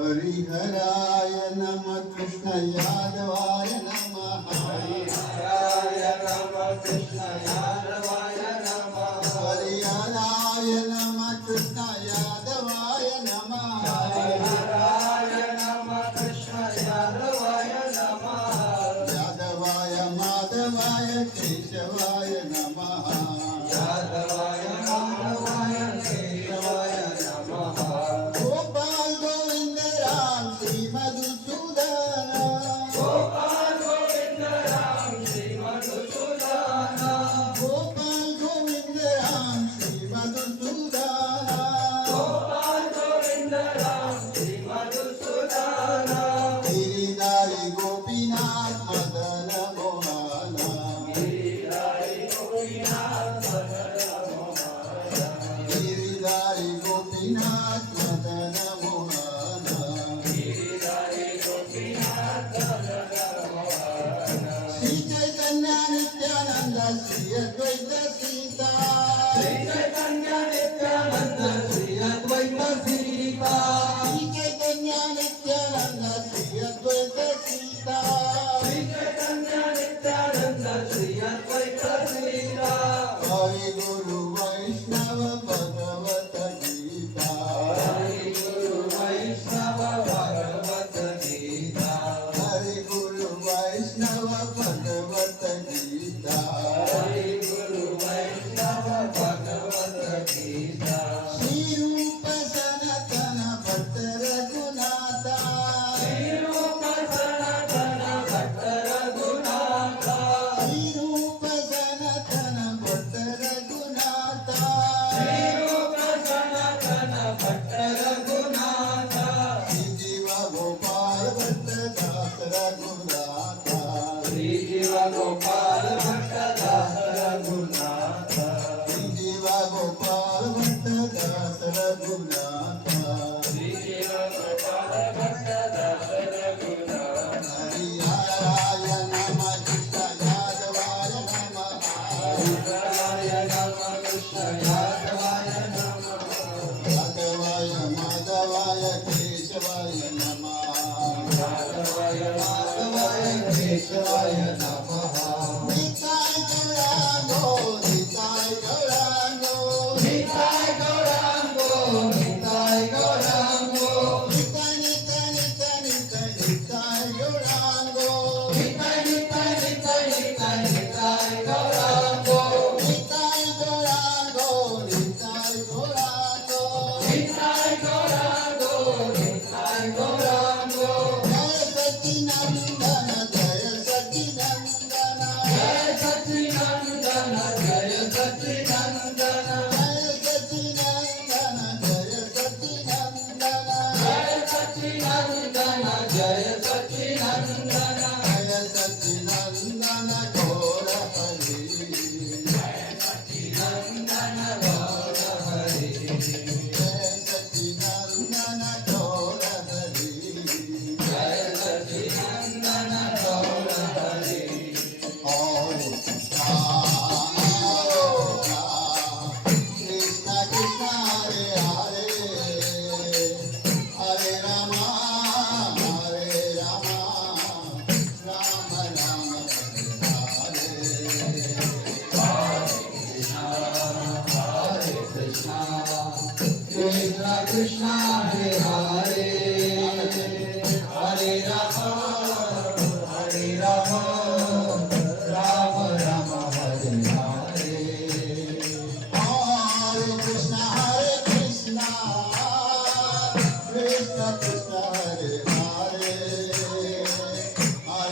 हरिहराय नमः कृष्ण यादवाय नमः हरिहराय नमः कृष्ण यादवाय नमः हरिहराय नमः कृष्ण यादवाय नमः हरिहराय नमः कृष्ण यादवाय नमः यादवाय माधवाय केशवाय नमः यादवाय माधवाय केशवाय नमः गोपाल गोविंद राम श्री मधुसूदन गोपाल गोविंद राम श्री मधुसूदन गोपाल गोविंद राम श्री मधुसूदन गोपाल गोविंद राम श्री मधुसूदन गिरिधारी गोपीनाथ मदन मोहन गिरिधारी गोपीनाथ मदन मोहन गिरिधारी गोपीनाथ मदन मोहन गिरिधारी गोपीनाथ मदन मोहन श्री चैतन्य नित्यानंद श्री अद्वैत सीता श्री चैतन्य नित्यानंद श्री अद्वैत सीता श्री चैतन्य नित्यानंद श्री अद्वैत सीता श्री चैतन्य नित्यानंद श्री अद्वैत सीता हरि गुरु वैष्णव भगवत गीता हरि गुरु वैष्णव भगवत गीता हरि गुरु वैष्णव भगवत गीता हरि गुरु वैष्णव भगवत गीता श्री रूप सनातन भट्ट रघुनाथा श्री रूप सनातन भट्ट रघुनाथा श्री रूप सनातन भट्ट रघुनाथा श्री रूप सनातन भट्ट रघुनाथा श्री जीव गोपाल भट्ट दास रघुनाथा श्री जीव गोपाल भट्ट दास रघुनाथा श्री जीव गोपाल भट्ट दास रघुनाथा श्री जीव गोपाल भट्ट दास रघुनाथा हरिहराय नमः कृष्ण यादवाय नमः हरिहराय नमः कृष्ण यादवाय नमः यादवाय माधवाय केशवाय नमः यादवाय माधवाय केशवाय नमः निताय गौरांगो निताय गौरांगो निताय गौरांगो निताय गौरांगो निताय निताय निताय निताय निताय गौरांगो निताय निताय निताय निताय निताय गौरांगो निताय गौरांगो निताय गौरांगो निताय गौरांगो निताय गौरांगो जय सच्चिदानंदन जय सच्चिदानंदन जय सच्चिदानंदन जय सच्चिदानंदन जय सच्चिदानंदन जय सच्चिदानंदन जय सच्चिदानंदन जय सच्चिदानंदन जय सच्चिदानंदन गौर हरि जय सच्चिदानंदन गौर हरि जय सच्चिदानंदन गौर हरि जय सच्चिदानंदन गौर हरि और कृष्ण कृष्ण हरे हरे हरे राम राम राम हरे हरे कृष्ण कृष्ण कृष्ण हरे हरे हरे राम राम राम हरे हरे हरे कृष्ण कृष्ण कृष्ण हरे हरे हरे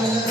Hare